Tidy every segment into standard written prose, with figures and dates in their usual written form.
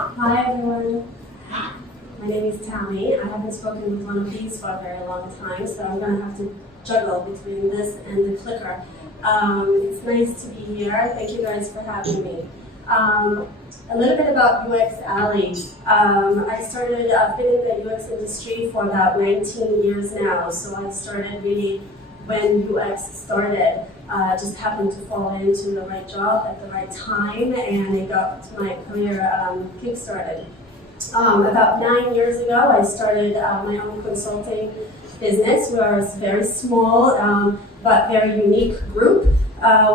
Hi everyone, my name is Tammy. I haven't spoken with one of these for a very long time, so I'm going to have to juggle between this and the clicker. It's nice to be here. Thank you guys for having me. A little bit about UX Alley. I've been in the UX industry for about 19 years now, so I started really when UX started. Just happened to fall into the right job at the right time, and it got my career kick-started. About 9 years ago, I started my own consulting business. We're a very small but very unique group.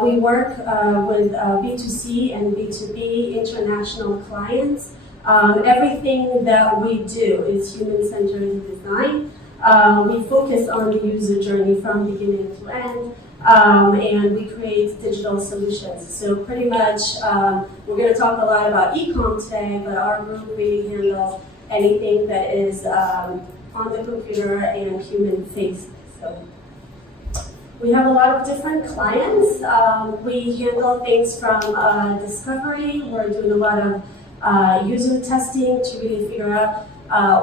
We work with B2C and B2B international clients. Everything that we do is human-centered design. We focus on the user journey from beginning to end. And we create digital solutions. So pretty much, we're going to talk a lot about eCom today, but our group really handles anything that is on the computer and human-faced. So we have a lot of different clients. We handle things from discovery. We're doing a lot of user testing to really figure out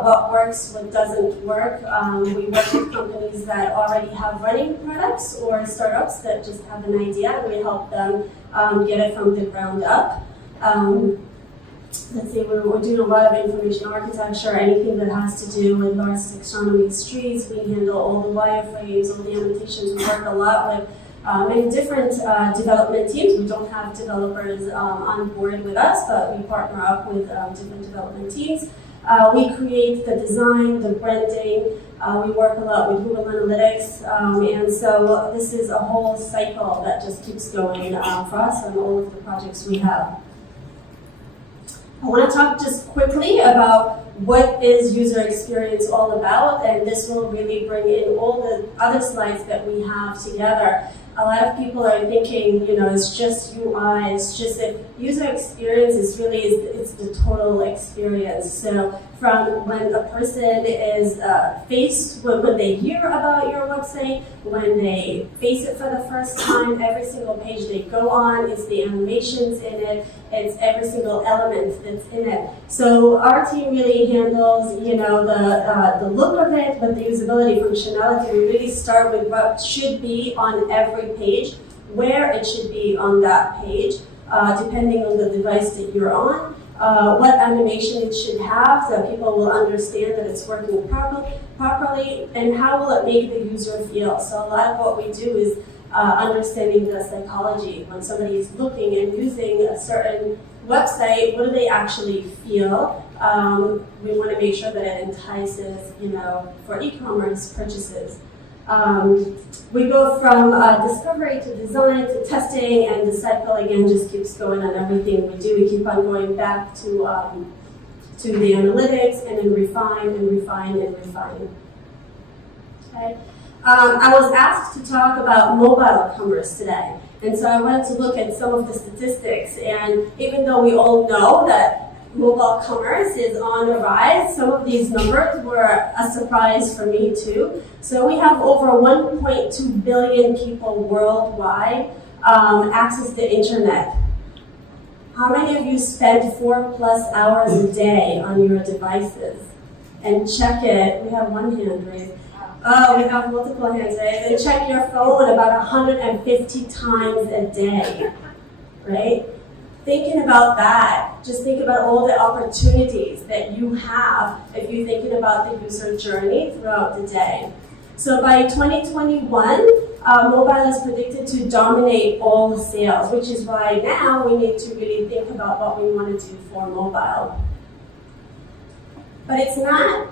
what works, what doesn't work. We work with companies that already have running products or startups that just have an idea. We help them get it from the ground up. Let's see, we're doing a lot of information architecture, anything that has to do with large taxonomy trees. We handle all the wireframes, all the annotations. We work a lot with many different development teams. We don't have developers on board with us, but we partner up with different development teams. We create the design, the branding. We work a lot with Google Analytics, and so this is a whole cycle that just keeps going for us on all of the projects we have. I want to talk just quickly about what is user experience all about, and this will really bring in all the other slides that we have together. A lot of people are thinking, it's just UI, it's just a user experience is really, it's the total experience. So from when a person is faced, when they hear about your website, when they face it for the first time, every single page they go on, it's the animations in it, it's every single element that's in it. So our team really handles, the look of it, but the usability functionality. We really start with what should be on every page, where it should be on that page, depending on the device that you're on, what animation it should have so that people will understand that it's working properly, and how will it make the user feel. So a lot of what we do is understanding the psychology. When somebody is looking and using a certain website, what do they actually feel? We want to make sure that it entices, for e-commerce purchases. We go from discovery to design to testing, and the cycle again just keeps going on everything we do. We keep on going back to the analytics, and then refine and refine and refine. Okay. I was asked to talk about mobile commerce today, and so I wanted to look at some of the statistics. And even though we all know that mobile commerce is on the rise, some of these numbers were a surprise for me too. So we have over 1.2 billion people worldwide access the internet. How many of you spend 4+ hours a day on your devices? And check it. We have one hand raised. Oh, we have multiple hands raised. And check your phone about 150 times a day, right? Thinking about that, just think about all the opportunities that you have if you're thinking about the user journey throughout the day. So by 2021, mobile is predicted to dominate all sales, which is why now we need to really think about what we want to do for mobile. But it's not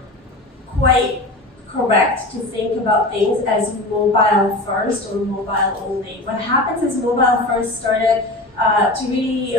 quite correct to think about things as mobile first or mobile only. What happens is mobile first started to really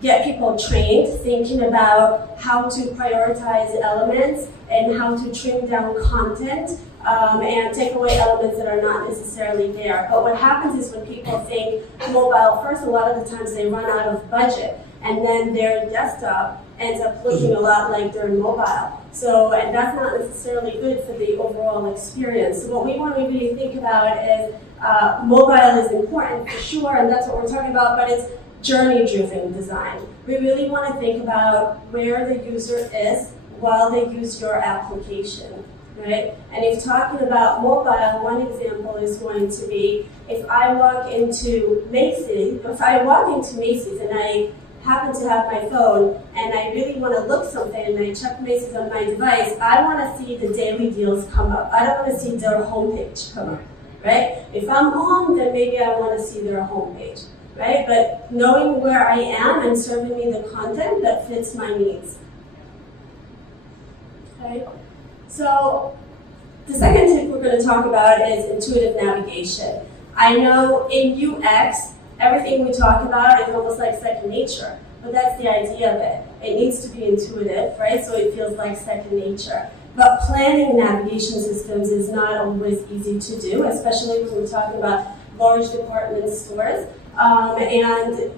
get people trained, thinking about how to prioritize elements and how to trim down content and take away elements that are not necessarily there. But what happens is when people think mobile first, a lot of the times they run out of budget, and then their desktop ends up looking a lot like their mobile. So, and that's not necessarily good for the overall experience. So what we want to really think about is mobile is important for sure, and that's what we're talking about, but it's journey-driven design. We really want to think about where the user is while they use your application, right? And if talking about mobile, one example is going to be if I walk into Macy's and I happen to have my phone and I really want to look something and I check Macy's on my device, I want to see the daily deals come up. I don't want to see their homepage come up, right? If I'm home, then maybe I want to see their homepage, right? But knowing where I am and serving me the content that fits my needs. Okay? So the second tip we're going to talk about is intuitive navigation. I know in UX, everything we talk about is almost like second nature, but that's the idea of it. It needs to be intuitive, right? So it feels like second nature. But planning navigation systems is not always easy to do, especially when we're talking about large department stores. And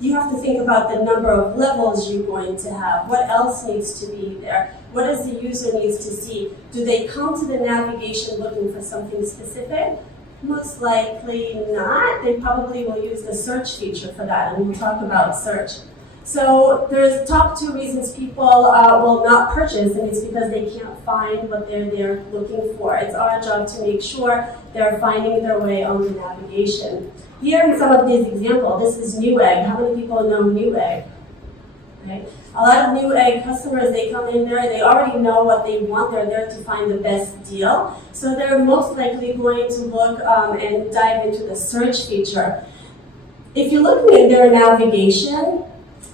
you have to think about the number of levels you're going to have. What else needs to be there? What does the user needs to see? Do they come to the navigation looking for something specific? Most likely not. They probably will use the search feature for that, and we'll talk about search. So there's top 2 reasons people will not purchase, and it's because they can't find what they're looking for. It's our job to make sure they're finding their way on the navigation. Here in some of these examples, this is Newegg. How many people know Newegg? Right? A lot of Newegg customers, they come in there, they already know what they want. They're there to find the best deal. So they're most likely going to look and dive into the search feature. If you're looking at their navigation,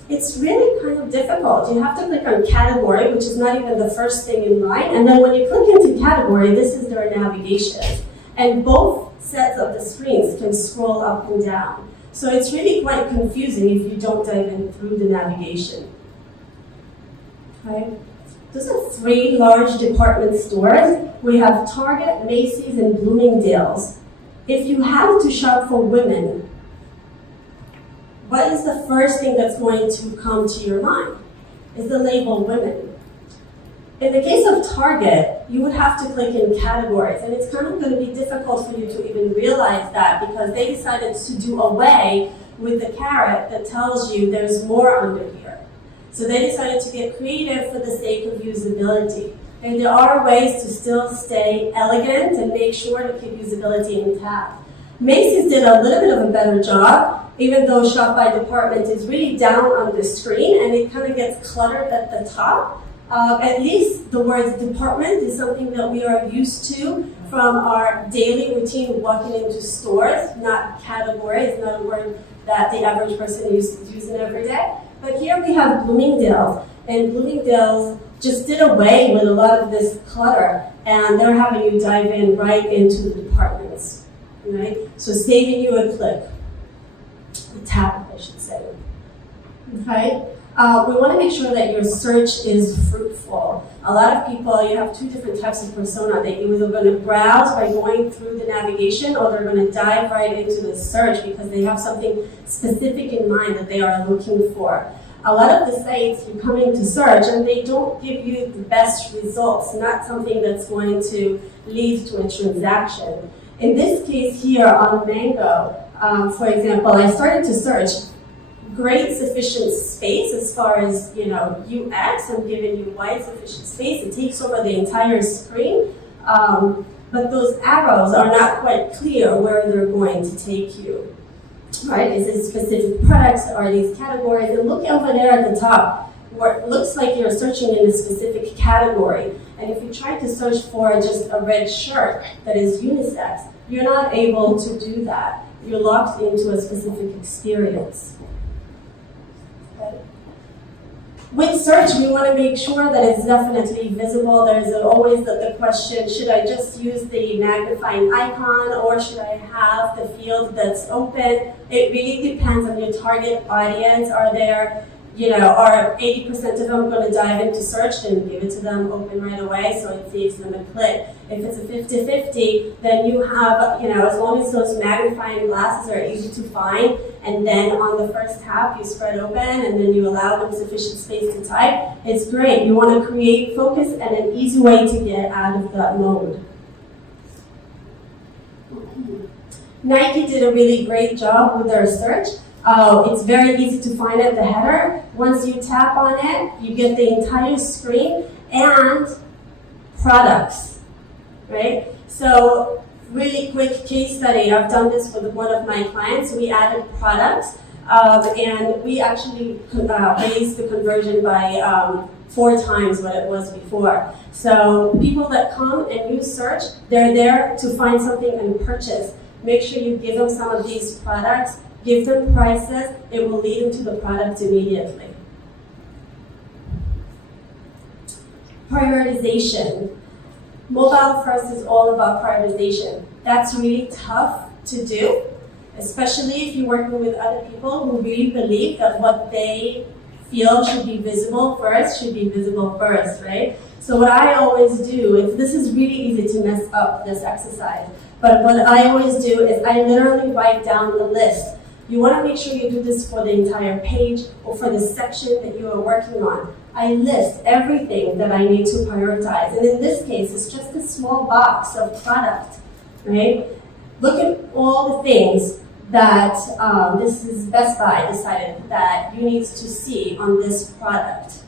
it's really kind of difficult. You have to click on category, which is not even the first thing in line. And then when you click into category, this is their navigation. And both sets of the screens can scroll up and down. So it's really quite confusing if you don't dive in through the navigation. Okay. Those are 3 large department stores. We have Target, Macy's, and Bloomingdale's. If you have to shop for women, what is the first thing that's going to come to your mind? Is the label women. In the case of Target, you would have to click in categories, and it's kind of going to be difficult for you to even realize that because they decided to do away with the caret that tells you there's more under here. So they decided to get creative for the sake of usability. And there are ways to still stay elegant and make sure to keep usability intact. Macy's did a little bit of a better job, even though Shop by Department is really down on the screen and it kind of gets cluttered at the top. At least the word department is something that we are used to from our daily routine walking into stores, not category. It's not a word that the average person is using every day. But here we have Bloomingdale's, and Bloomingdale's just did away with a lot of this clutter, and they're having you dive in right into the departments, right? So saving you a click, a tap, I should say, okay? We want to make sure that your search is fruitful. A lot of people, you have 2 different types of persona. They're either going to browse by going through the navigation, or they're going to dive right into the search because they have something specific in mind that they are looking for. A lot of the sites, you come in to search and they don't give you the best results, not something that's going to lead to a transaction. In this case here on Mango, for example, I started to search. Great sufficient space as far as UX. I'm giving you wide sufficient space. It takes over the entire screen, but those arrows are not quite clear where they're going to take you. Right? Is it specific products? Are these categories? And look over there at the top, where it looks like you're searching in a specific category. And if you try to search for just a red shirt that is unisex, you're not able to do that. You're locked into a specific experience. With search, we want to make sure that it's definitely visible. There's always the question, should I just use the magnifying icon or should I have the field that's open? It really depends on your target audience. Are 80% of them going to dive into search? Then give it to them open right away so it saves them a click. If it's a 50-50, then you have, as long as those magnifying glasses are easy to find, and then on the first tap you spread open and then you allow them sufficient space to type, it's great. You want to create focus and an easy way to get out of that mode. Nike did a really great job with their search. It's very easy to find at the header. Once you tap on it, you get the entire screen and products, right? So really quick case study. I've done this with one of my clients. We added products, and we actually raised the conversion by 4 times what it was before. So people that come and use search, they're there to find something and purchase. Make sure you give them some of these products, give them prices, it will lead them to the product immediately. Prioritization. Mobile first is all about prioritization. That's really tough to do, especially if you're working with other people who really believe that what they feel should be visible first, right? So what I always do, this is really easy to mess up this exercise, but what I always do is I literally write down the list. You want to make sure you do this for the entire page or for the section that you are working on. I list everything that I need to prioritize. And in this case, it's just a small box of product, right? Look at all the things that this is Best Buy decided that you need to see on this product.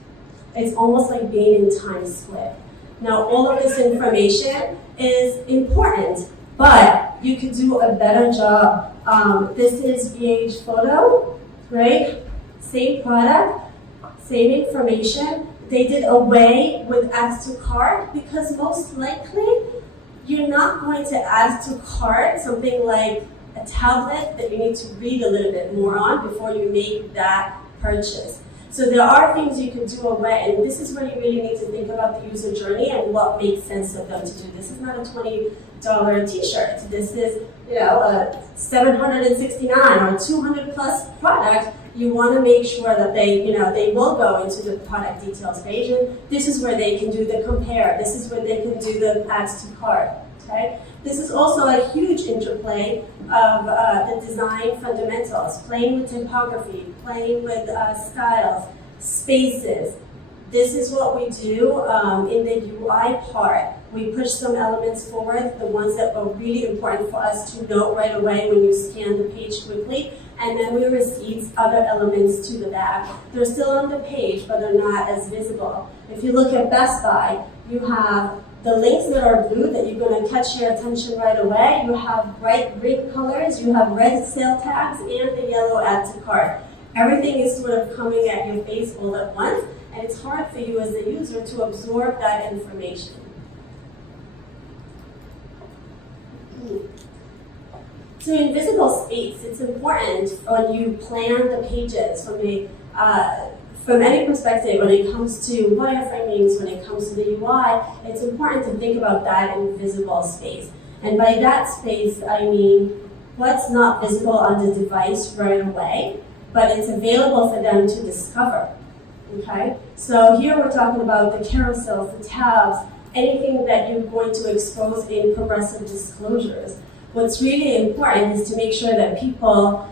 It's almost like being in Times Square. Now, all of this information is important, but you could do a better job. This is VH photo, right? Same product, same information. They did away with add to cart because most likely you're not going to add to cart something like a tablet that you need to read a little bit more on before you make that purchase. So there are things you can do away, and this is where you really need to think about the user journey and what makes sense for them to do. This is not a $20 t-shirt. This is, a $769 or 200 plus product. You want to make sure that they will go into the product details page, and this is where they can do the compare. This is where they can do the adds to cart. Okay? This is also a huge interplay of the design fundamentals, playing with typography, playing with styles, spaces. This is what we do in the UI part. We push some elements forward, the ones that are really important for us to note right away when you scan the page quickly, and then we receive other elements to the back. They're still on the page, but they're not as visible. If you look at Best Buy, you have the links that are blue that you're going to catch your attention right away. You have bright green colors, you have red sale tags, and the yellow add to cart. Everything is sort of coming at your face all at once, and it's hard for you as a user to absorb that information. So in visible space, it's important when you plan the pages from any perspective, when it comes to wireframings, when it comes to the UI, it's important to think about that in visible space. And by that space, I mean what's not visible on the device right away, but it's available for them to discover. Okay? So here we're talking about the carousels, the tabs, anything that you're going to expose in progressive disclosures. What's really important is to make sure that people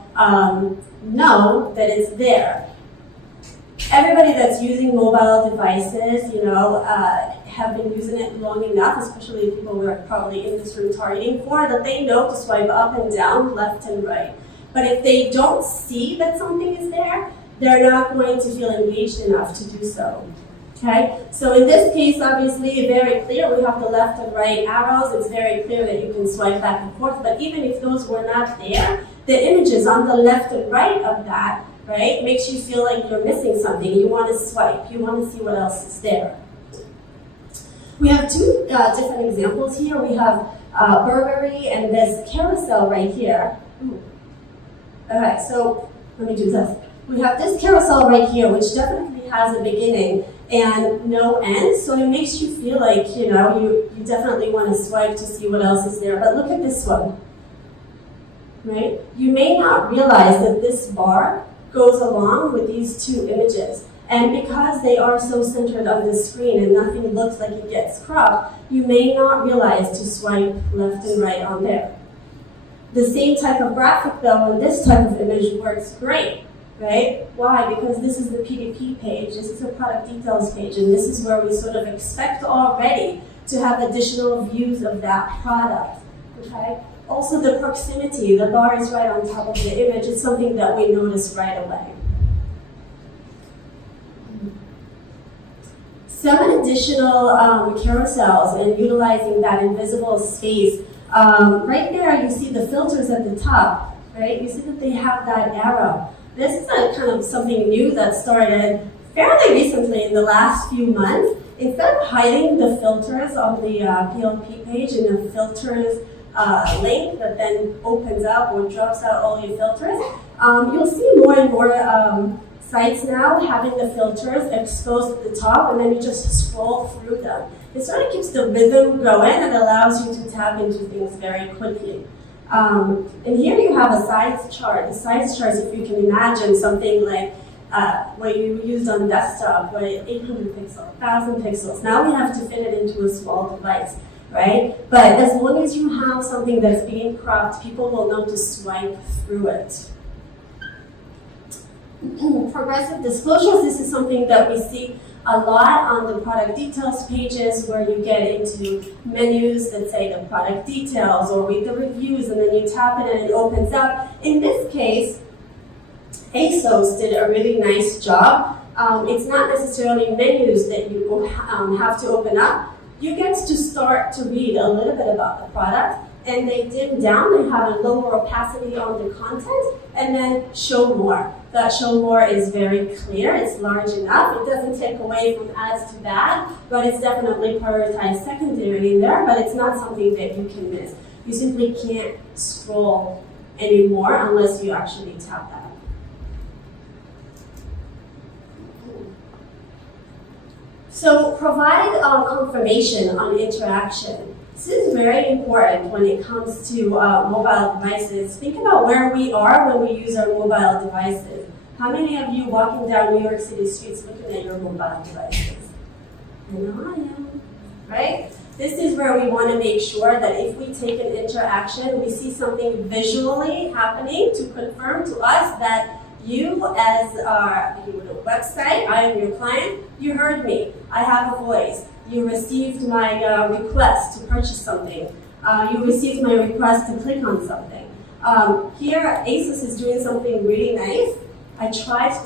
know that it's there. Everybody that's using mobile devices, have been using it long enough, especially people we're probably in this room targeting for, that they know to swipe up and down, left and right. But if they don't see that something is there, they're not going to feel engaged enough to do so. Okay? So in this case, obviously, very clear. We have the left and right arrows. It's very clear that you can swipe back and forth. But even if those were not there, the images on the left and right of that, right, makes you feel like you're missing something. You want to swipe. You want to see what else is there. We have two different examples here. We have Burberry and this carousel right here. Okay, so let me do this. We have this carousel right here, which definitely has a beginning and no end. So it makes you feel like, you definitely want to swipe to see what else is there. But look at this one, right? You may not realize that this bar goes along with these two images. And because they are so centered on the screen and nothing looks like it gets cropped, you may not realize to swipe left and right on there. The same type of graphic though on this type of image works great, right? Why? Because this is the PDP page, this is the product details page, and this is where we sort of expect already to have additional views of that product, okay? Also the proximity, the bar is right on top of the image. It's something that we notice right away. Some additional carousels and utilizing that invisible space. Right there you see the filters at the top, right? You see that they have that arrow. This is a kind of something new that started fairly recently in the last few months. Instead of hiding the filters on the PLP page in a filters link that then opens up or drops out all your filters, you'll see more and more sites now having the filters exposed at the top, and then you just scroll through them. It sort of keeps the rhythm going and allows you to tap into things very quickly. And here you have a size chart. The size chart, if you can imagine something like what you used on desktop, right? 800 pixels, 1,000 pixels. Now we have to fit it into a small device, right? But as long as you have something that's being cropped, people will know to swipe through it. Progressive disclosures, this is something that we see a lot on the product details pages, where you get into menus that say the product details or read the reviews, and then you tap it and it opens up. In this case, ASOS did a really nice job. It's not necessarily menus that you have to open up. You get to start to read a little bit about the product, and they dim down and have a lower opacity on the content, and then show more. That show more is very clear, it's large enough. It doesn't take away from ads to bad, but it's definitely prioritized secondary in there, but it's not something that you can miss. You simply can't scroll anymore unless you actually tap that. So provide confirmation on interaction. This is very important when it comes to mobile devices. Think about where we are when we use our mobile devices. How many of you walking down New York City streets looking at your mobile devices? I know I am, right? This is where we want to make sure that if we take an interaction, we see something visually happening to confirm to us that you, as a website, I am your client, you heard me, I have a voice. You received my request to purchase something. You received my request to click on something. Here, ASOS is doing something really nice.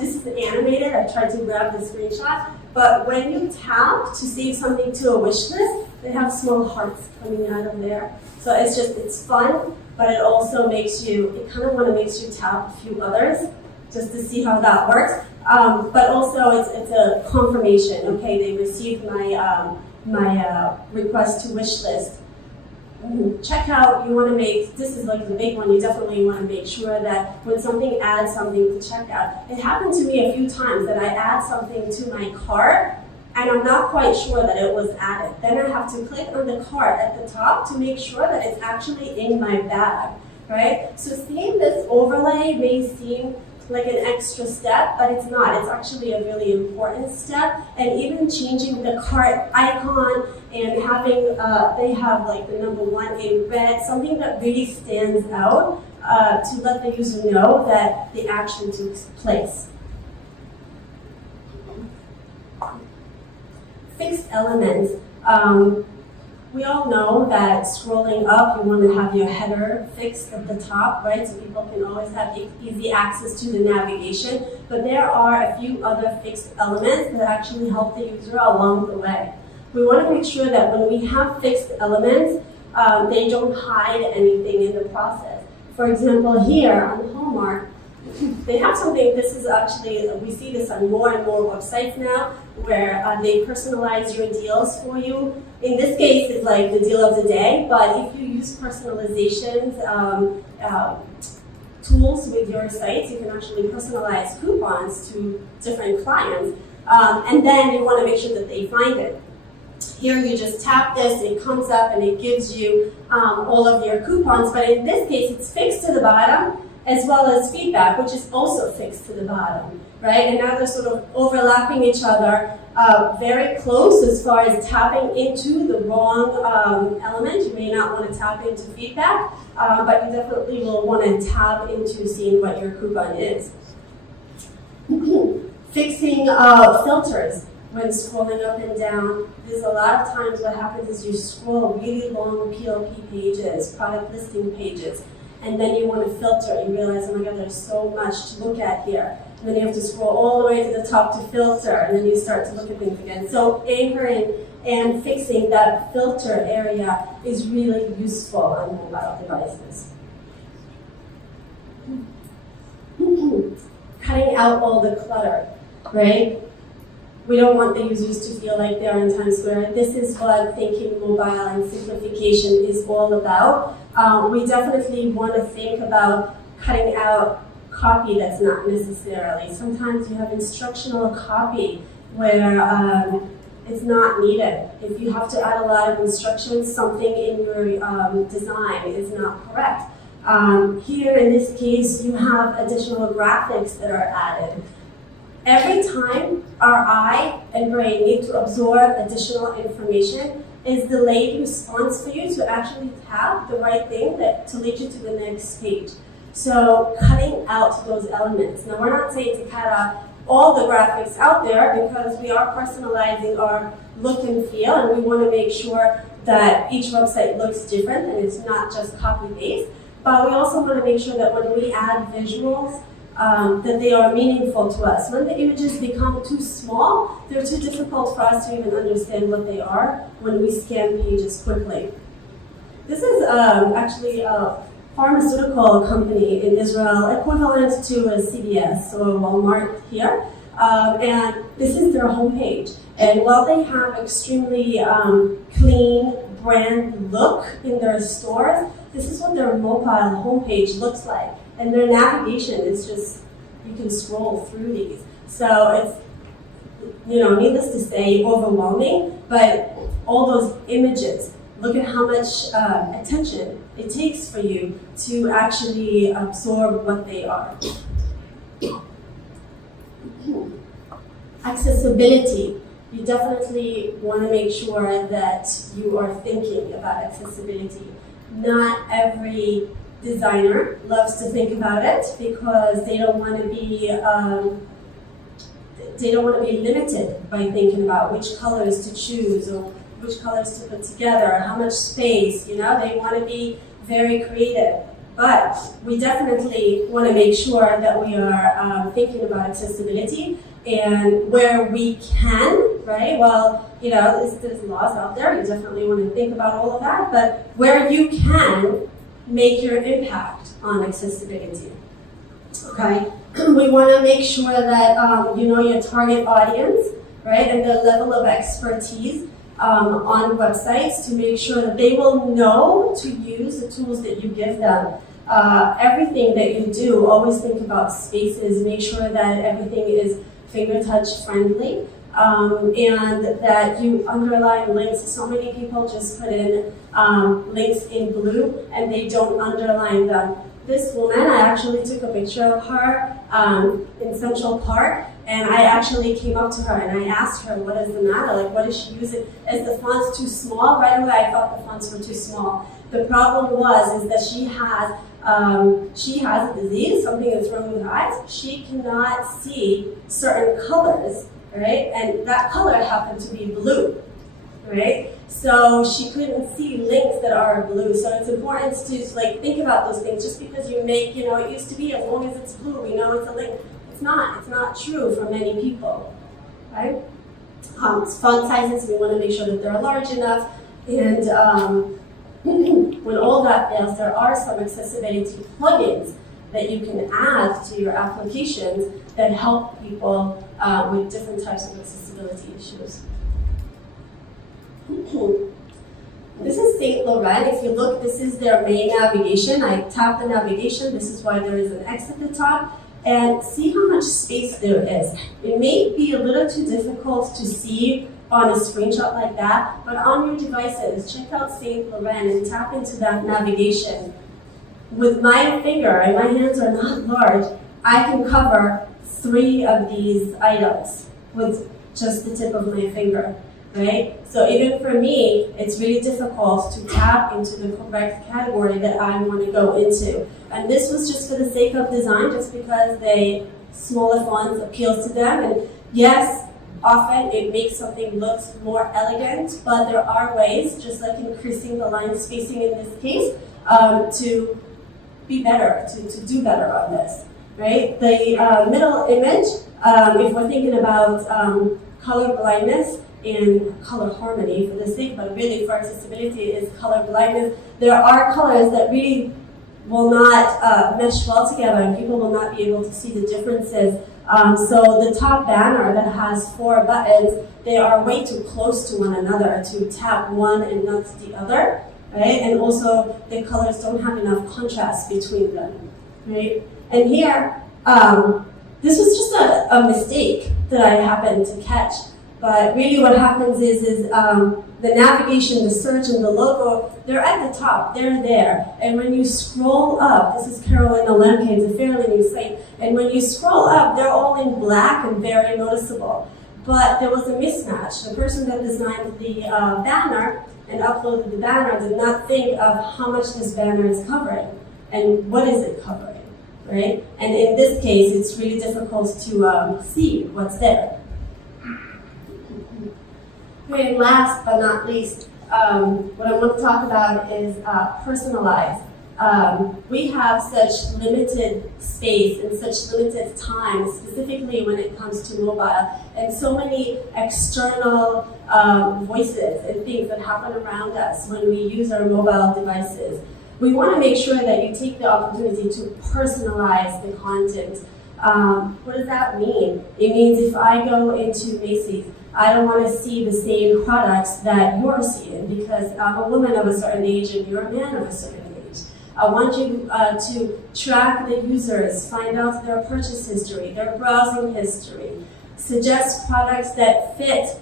This is animated, I tried to grab the screenshot, but when you tap to save something to a wish list, they have small hearts coming out of there. So it's fun, but it also makes it kind of makes you tap a few others just to see how that works. But also it's a confirmation. Okay, they received my request to wish list. Checkout, you want to make, this is like the big one, you definitely want to make sure that when something adds something to checkout. It happened to me a few times that I add something to my cart and I'm not quite sure that it was added. Then I have to click on the cart at the top to make sure that it's actually in my bag, right? So seeing this overlay may seem like an extra step, but it's not. It's actually a really important step. And even changing the cart icon and having, they have like the number 1 in red, something that really stands out to let the user know that the action took place. Fixed elements. We all know that scrolling up, you want to have your header fixed at the top, right? So people can always have easy access to the navigation. But there are a few other fixed elements that actually help the user along the way. We want to make sure that when we have fixed elements, they don't hide anything in the process. For example, here on Hallmark, they have something, this is actually, we see this on more and more websites now, where they personalize your deals for you. In this case, it's like the deal of the day, but if you use personalizations tools with your sites, you can actually personalize coupons to different clients. And then you want to make sure that they find it. Here you just tap this, it comes up and it gives you all of your coupons, but in this case, it's fixed to the bottom, as well as feedback, which is also fixed to the bottom, right? And now they're sort of overlapping each other very close as far as tapping into the wrong element. You may not want to tap into feedback, but you definitely will want to tap into seeing what your coupon is. Fixing filters. when scrolling up and down, there's a lot of times what happens is you scroll really long PLP pages, product listing pages, and then you want to filter. You realize, oh my God, there's so much to look at here. And then you have to scroll all the way to the top to filter, and then you start to look at things again. So anchoring and fixing that filter area is really useful on mobile devices. Cutting out all the clutter, right? We don't want the users to feel like they're in Times Square. This is what thinking mobile and simplification is all about. We definitely want to think about cutting out copy that's not necessarily. Sometimes you have instructional copy where it's not needed. If you have to add a lot of instructions, something in your design is not correct. Here in this case, you have additional graphics that are added. Every time our eye and brain need to absorb additional information, is delayed response for you to actually have the right thing to lead you to the next stage. So cutting out those elements. Now we're not saying to cut out all the graphics out there because we are personalizing our look and feel, and we want to make sure that each website looks different and it's not just copy-paste. But we also want to make sure that when we add visuals, that they are meaningful to us. When the images become too small, they're too difficult for us to even understand what they are when we scan pages quickly. This is actually a pharmaceutical company in Israel, equivalent to a CVS or Walmart here. And this is their homepage. And while they have extremely clean brand look in their stores, this is what their mobile homepage looks like. And their navigation is just, you can scroll through these. So it's, needless to say, overwhelming, but all those images, look at how much attention it takes for you to actually absorb what they are. Accessibility. You definitely want to make sure that you are thinking about accessibility. Not every designer loves to think about it because they don't want to be limited by thinking about which colors to choose or which colors to put together, how much space. They want to be very creative. But we definitely want to make sure that we are thinking about accessibility and where we can, right? Well, there's laws out there. You definitely want to think about all of that. But where you can, make your impact on accessibility, okay? We want to make sure that you know your target audience, right, and the level of expertise on websites to make sure that they will know to use the tools that you give them. Everything that you do, always think about spaces, make sure that everything is finger touch friendly, and that you underline links. So many people just put in links in blue and they don't underline them. This woman, I actually took a picture of her in Central Park, and I actually came up to her and I asked her, what is the matter? Like, what is she using? Is the font too small? Right away, I thought the fonts were too small. The problem is that she has a disease, something that's wrong with her eyes. She cannot see certain colors, right? And that color happened to be blue, right? So she couldn't see links that are blue. So it's important to think about those things. Just because you make, it used to be as long as it's blue, we know it's a link. It's not true for many people, right? Font sizes, we want to make sure that they're large enough. And when all that fails, there are some accessibility plugins that you can add to your applications that help people with different types of accessibility issues. This is St. Laurent. If you look, this is their main navigation. I tap the navigation. This is why there is an X at the top. And see how much space there is. It may be a little too difficult to see on a screenshot like that, but on your devices, check out St. Laurent and tap into that navigation. With my finger, and my hands are not large, I can cover 3 of these items with just the tip of my finger, right? So even for me, it's really difficult to tap into the correct category that I want to go into. And this was just for the sake of design, just because smaller fonts appeals to them. And yes, often it makes something look more elegant, but there are ways, just like increasing the line spacing in this case, to be better, to do better on this, right? The middle image, if we're thinking about color blindness and color harmony for this thing, but really for accessibility is color blindness. There are colors that really will not mesh well together and people will not be able to see the differences. So the top banner that has 4 buttons, they are way too close to one another to tap one and not the other, right? And also the colors don't have enough contrast between them, right? And here, this was just a mistake that I happened to catch. But really what happens is the navigation, the search, and the logo, they're at the top, they're there. And when you scroll up, this is Carolina Lemke, it's a fairly new site, and when you scroll up, they're all in black and very noticeable. But there was a mismatch. The person that designed the banner and uploaded the banner did not think of how much this banner is covering and what is it covering, right? And in this case, it's really difficult to see what's there. And last but not least, what I want to talk about is personalized. We have such limited space and such limited time, specifically when it comes to mobile, and so many external voices and things that happen around us when we use our mobile devices. We want to make sure that you take the opportunity to personalize the content. What does that mean? It means if I go into Macy's, I don't want to see the same products that you're seeing because I'm a woman of a certain age and you're a man of a certain age. I want you to track the users, find out their purchase history, their browsing history, suggest products that fit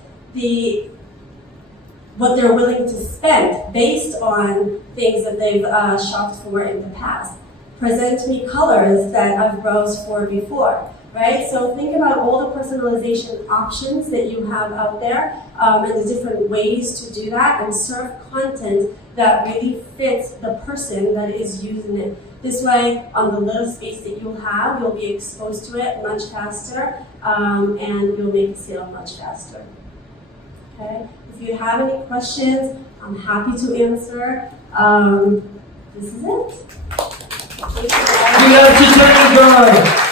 what they're willing to spend based on things that they've shopped for in the past. Present me colors that I've browsed for before. Right? So think about all the personalization options that you have out there and the different ways to do that and serve content that really fits the person that is using it. This way, on the little space that you have, you'll be exposed to it much faster and you'll make the sale much faster. Okay? If you have any questions, I'm happy to answer. This is it. Give it up to Tammy Guy.